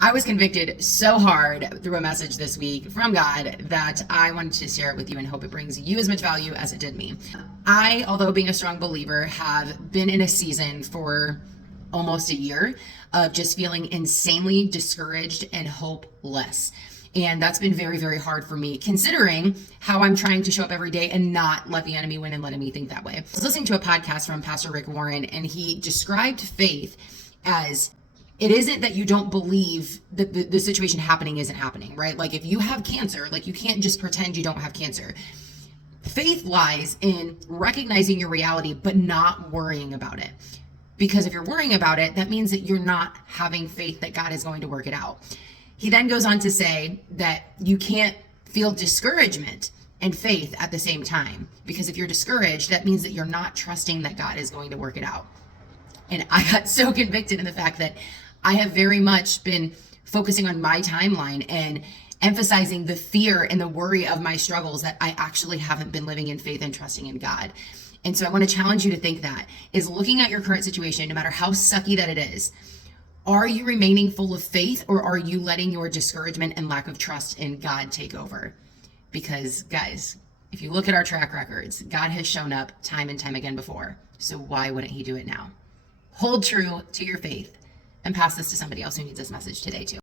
I was convicted so hard through a message this week from God that I wanted to share it with you and hope it brings you as much value as it did me. I, although being a strong believer, have been in a season for almost a year of just feeling insanely discouraged and hopeless. And that's been very, very hard for me, considering how I'm trying to show up every day and not let the enemy win and letting me think that way. I was listening to a podcast from Pastor Rick Warren, and he described faith as it isn't that you don't believe that the situation happening isn't happening, right? Like if you have cancer, like you can't just pretend you don't have cancer. Faith lies in recognizing your reality, but not worrying about it. Because if you're worrying about it, that means that you're not having faith that God is going to work it out. He then goes on to say that you can't feel discouragement and faith at the same time. Because if you're discouraged, that means that you're not trusting that God is going to work it out. And I got so convicted in the fact that I have very much been focusing on my timeline and emphasizing the fear and the worry of my struggles that I actually haven't been living in faith and trusting in God. And so I want to challenge you to think that is looking at your current situation, no matter how sucky that it is, are you remaining full of faith, or are you letting your discouragement and lack of trust in God take over? Because guys, if you look at our track records, God has shown up time and time again before. So why wouldn't he do it now? Hold true to your faith and pass this to somebody else who needs this message today too.